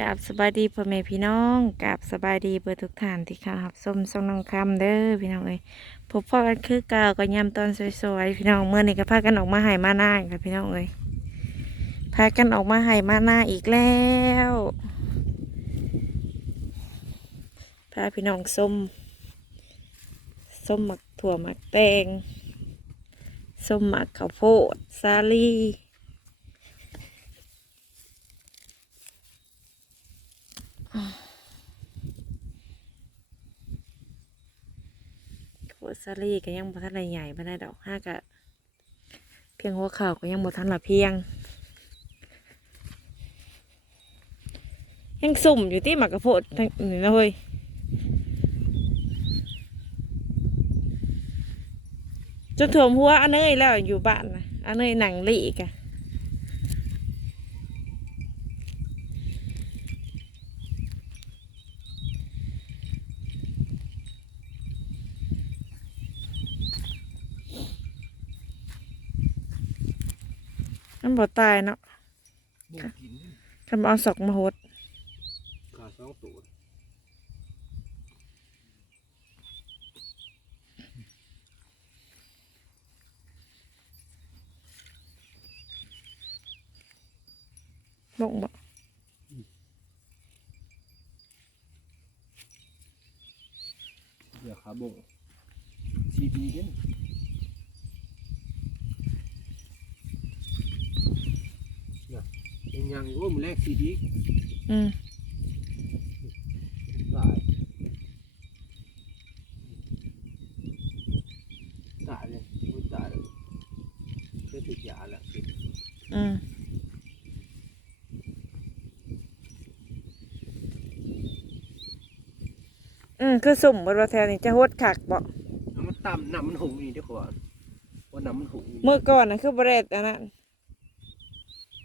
กราบสบายดีพ่อแม่พี่น้องกราบสบายดีเบอร์ทุกท่านที่ข้ารับชมส่งน้องคำเด้อพี่น้องเอ้ยพบพ่อกันคือเก่าก็ยำตอนสวยๆพี่น้องเมื่อนี้ก็พากันออกมาหายมาหน้าอีกค่ะพี่น้องเอ้ยพากันออกมาหายมาหน้าอีกแล้วพาพี่น้องส้มส้มหมักถั่วหมักแตงส้มหมักข้าวโพดสาลี่ หัวซาลี่ก็ยังบ่ทันได้ใหญ่บ่ได้ดอกห้ากะเพียงหัวเข่าก็ยังบ่ทันละเพียง ยังสุ่มอยู่ที่หมักกระโพดทั้งนี่นะเฮ้ยจนถ่วมหัวอันเนยแล้วอยู่บ้านนะอันเนยหนังลีกะ มันบ่ตายเนาะบ่กินคำเอาศอกมาหดขาสองตัวลงบ่เดี๋ยวขาบ่งซีดีกันน่ะ ยังยังโอ้มนแรกซีดีอืมตายตายเลยโอ้ยตายเลยเคยติดยาแล้วอืมอืมคือสุ่มบนว่าแถวนี้จะหดขักบ่น้ำมันต่ำน้ำมันหงนี่เดี๋ยวก่อนว่าน้ำมันหงนี่เมื่อก่อนน่ะคือบริเวณอันนั้น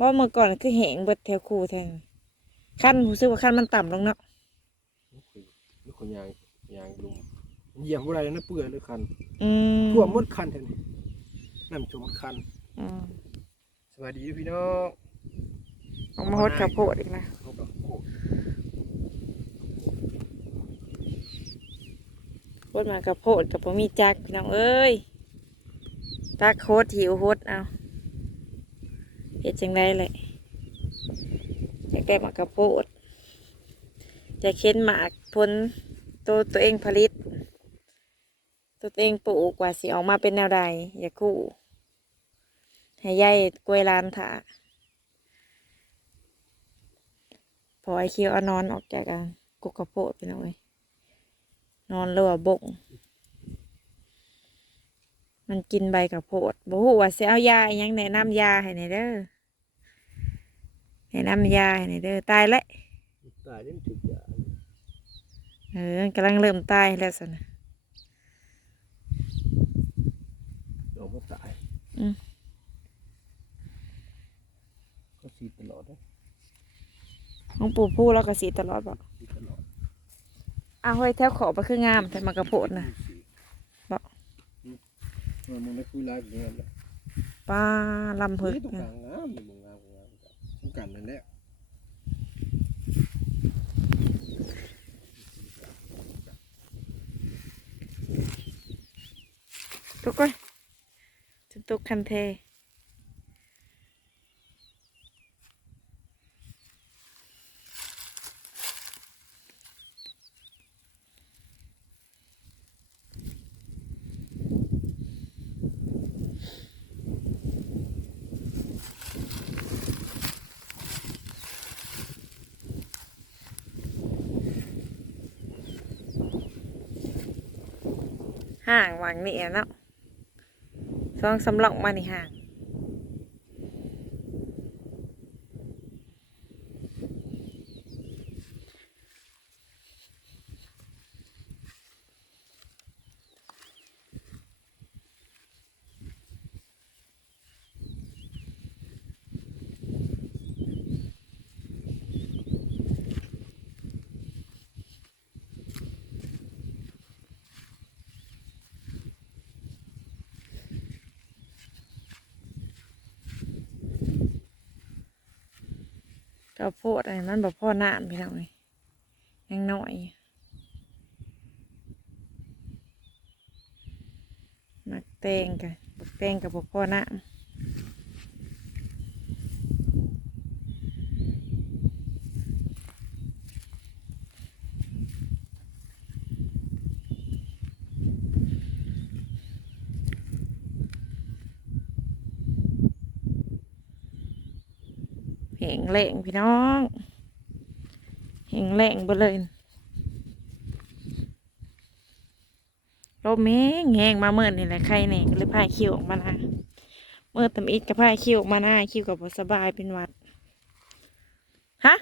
เพราะเมื่อก่อนน่ะคือแหงเบิดแถวคูแทงขั้นรู้สึกว่าขั้นมันต่ำลงเนาะนี่คนยางยางลุงเหยียบอะไรนะเปื่อยเลยคันอืมท่วมหมดคันแทนี้น้ำท่วมหมดคันอืมสวัสดีพี่น้องออกมาหดข้าวโพดอีกนะเขากับโอ้หดมากับโพดกับผมมีจักพี่น้องเอ้ยตักโคตรหิวโหดเอา เฮ็ดจังได้เลยอยากได้หมากกระโพดจะเค้นหมากพ้นตัวตัวเองผลิต ตัวเองปลูกกว่าสิออกมาเป็นแนวใดอย่าคู่ให้ยายกล้วยลานถาพอไอคิวเอานอนออกจากกันกุกกระโพดไปหน่อยนอนเรือว่าบง มันกินใบกระโพดบ่ฮู้ว่าสิเอายาอิหยังแนะนำยาให้ในอยเด้อแนะนำยาให้ในอยเด้อตายแล้วตายนี่มันถึกยาเออกำลังเริ่มตายแล้วสินะออกมาตายอืมก็สีดตลอดนะน้องปู่พูดแล้วก็สีตลอดบอกสีดตลอดอ้าวเฮ้ยแถวขอบไปคืองามแต่มากระโพดนะสีดบ่อืมเออ มันไม่คุยไลฟ์อย่างนั้นแหละป้าลำเพิกนี่ตรงกนะลางงามนี่มึงงามงามตรงกันนั่นแหละทุกคนจุดตุกคันเท ห่างหวังนี่เนาะซองสำลองมานี่ห่าง ข้าวโพดอะไรมันแบบพ่อหน้ำพี่น้องเลยยังหน่อยมักแตงกันบักแตงกับบกพ่อหน้า แหงแหลงพี่น้องแหงแหลงไปเลยลมแห้งแห้งมาเมื่อนี่แหละใครเนี่ยก็เลยพายคิวออกมานะเมื่อตำอิดก็พายคิวออกมาหน้าคิวกับบสบายเป็นวัดฮะ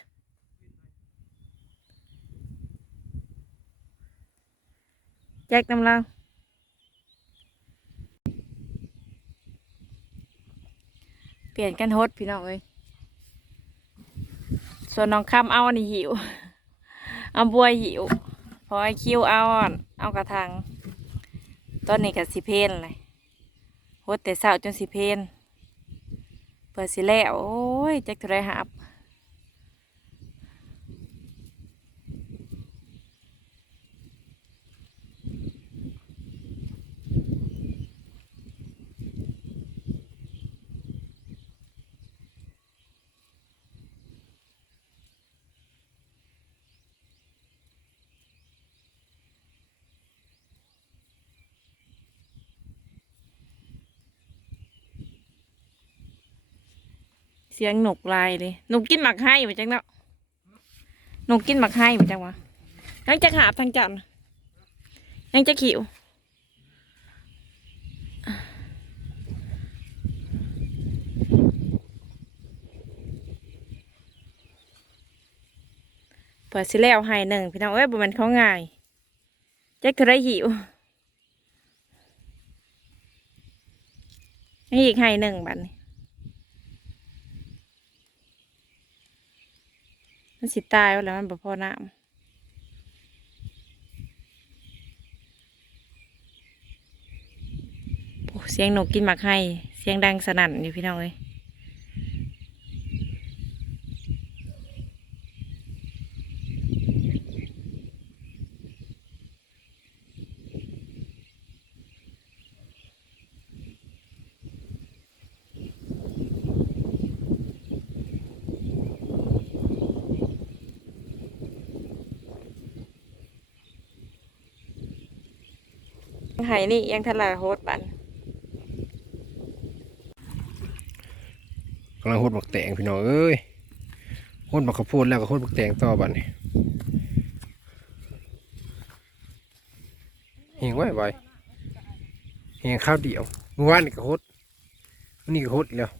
แจกน้ำเราเปลี่ยนกันฮดพี่น้องเอ้ย ส่วนน้องคำเอาอันนี้หิวเอาบัวหิวพอไอคิวเอาอ่อนเอากระทางต้นนี้กับสิเพนเลยโหดแต่เสาจนสิเพนเปิดสิแล้วโอ้ยแจ็คทุไรหับเสียงหนกลายเลยหนกกินหมักให้มาจังเนาะหนกกินหมักให้มาจังวะยังจะหาบทางจันยังจะขิวเปิดสิแล้วให้หนึ่งพี่น้องเอ้ยบ่แมันเขาง่ายจ็คเทาไรหิวให้อีกให้หนึ่งบัดนี้ มันสิตายแล้วมันบ่พอน้ำเสียงนกกินหมากให้ เสียงดังสนั่นอยู่พี่น้องเอ้ย ไห้นี่ยังทลาโฮดบันกำลังโหดบักแตงพี่น้องเอ้ยโหดบักข้าวโพดแล้วก็โหดบักแตงต่อบัดนี้เฮงไว้ไว้เฮงข้าวเดียวเมื่อวานนี่ก็โหดวันนี้ก็โหดแล้ว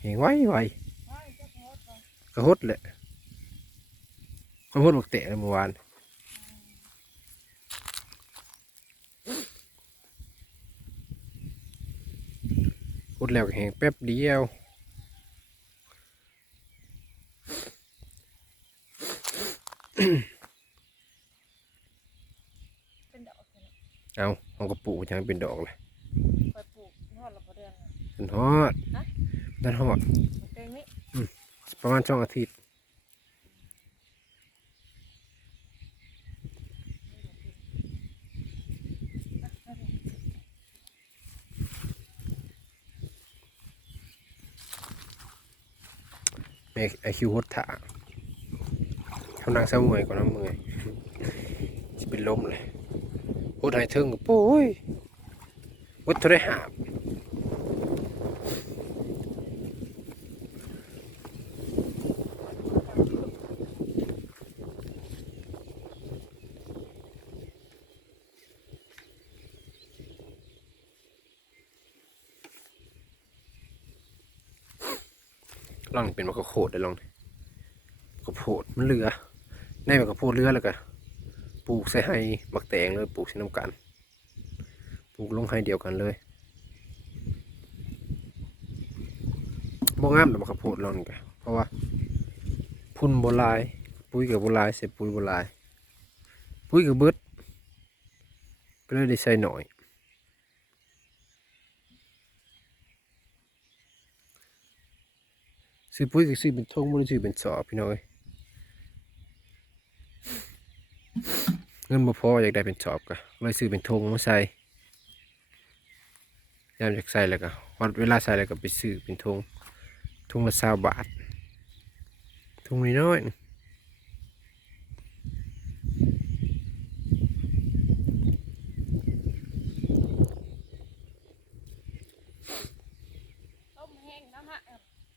เฮงไว้ไว้ก็โหดแหละก็โหดบักแตงเมื่อวานโหด แล้วก็แหงแป๊บเดียวเอาเอากระปุกยังเป็นดอกเลยคอยปลูกทอดละพอเดือนเป็นฮอดฮะเป็นฮอดเตงนี่ประมาณช่องอาทิตย์ แม่ไอคิวฮดถาเขานั่งเศร้าเมื่อยก่อน้ำเมื่อยจะเป็นลมเลยฮดหายเทิงกับโป้ยวัดเท่าไรหาบ ลองเป็นมะกะโขดได้ลองดิมะกะโพดมันเหลือในมะกะโพดเหลือแล้วก็ปลูกใส่ให้บักแตงเลยปลูกใส่น้ำกันปลูกลงให้เดียวกันเลยบ่งามแต่มะกะโพดลองนี่กะเพราะว่า พุ่นโบหลายปุ๋ยกับโบหลายเสร็จปุ๋ยโบหลาย ปุ๋ยกับเบิดก็เลยได้ใส่หน่อย ซื้อปุ๋ยก็ซื้อเป็นทงบ่ได้ซื้อเป็นสอบพี่น้องเอ้ยเงินบ่พออยากได้เป็นสอบก็เลยซื้อเป็นทงมาใส่ยามอยากใส่แล้วก็วัดเวลาใส่แล้วก็ไปซื้อเป็นทงทงละ20บาททงน้อยๆ ต้มแห้งน้ำฮะ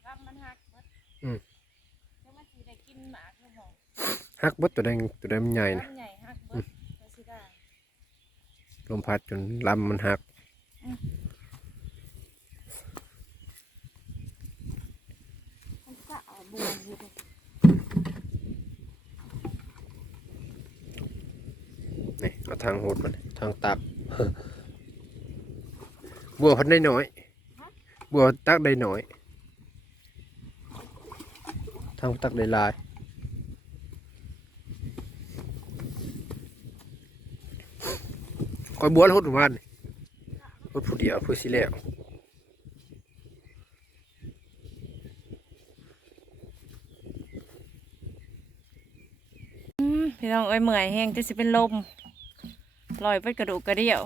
รำมันหักเบิด อืม แล้วมันสิได้กินหมากหรือบ่ ฮัก เบดตัวแดงตัวแดงมันใหญ่นะลำใหญ่หักเบิดก็สิได้ลมพัดจนลำมันหักมันก็เอาบวงอยู่เด้อนี่เอาทางโหดมันทางตัก บัวพันได้น้อย บัวตักได้น้อย ทางตักได้หลาย คอยบัวแล้วหดหมู่บ้านนี่หดผู้เดียวผู้สิแล้วอืมพี่น้องเอ้ยเมื่อยแห้งจะสิเป็นลมลอยไปกระดูกกระเดี่ยว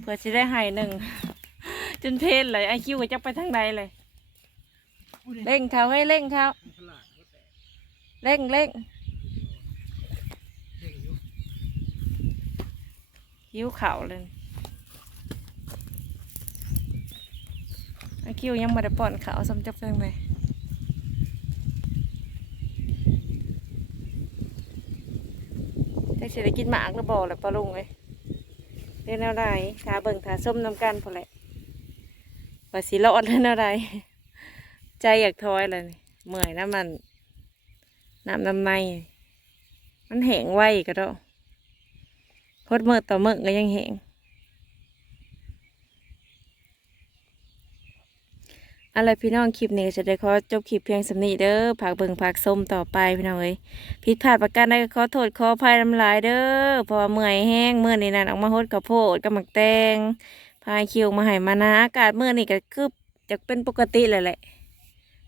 เพื่อสิได้ใหายหนึ่ง จนเพลนเลยไอคิวก็จะไปทางใดเลย เร่งเขาให้เร่งเขาเร่งเร่ง คิ้วข่าเลยคิ้วยังม่ได้ป้อนขาวสำจับเรื่องเลยแต่สิได้กินหมากแล้วบอกเลยปลาลุงเลยเล่นอะไรทาเบิ่งทาส้มน้ำกันพอแหละว่าสิรอดเล่นอะไรใจอยากทอยเลยนี่เมื่อยน้ำมันน้ำน้ำในมันแห้งไวก็ได้ พดเมื่อต่อเมื่อก็ยังแห้งอะไรพี่น้องคลิปนี้จะได้ขอจบคลิปเพียงสำนีเด้อผักเบิงผักส้มต่อไปพี่น้องเอ้ยผิดพลาดประการใดก็ขอโทษขออภัยลำลายเด้อเพราะว่าเมื่อยแห้งเมื่อนี้นั่นออกมาฮดกับโพดกับหมักแตงพายคิวมาให้มานะอากาศเมื่อนี้ก็คือจะเป็นปกติเลยแหละ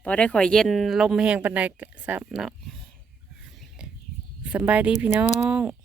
พอได้ข่อยเย็นลมแห้งปันใดสับเนาะสบายดีพี่น้อง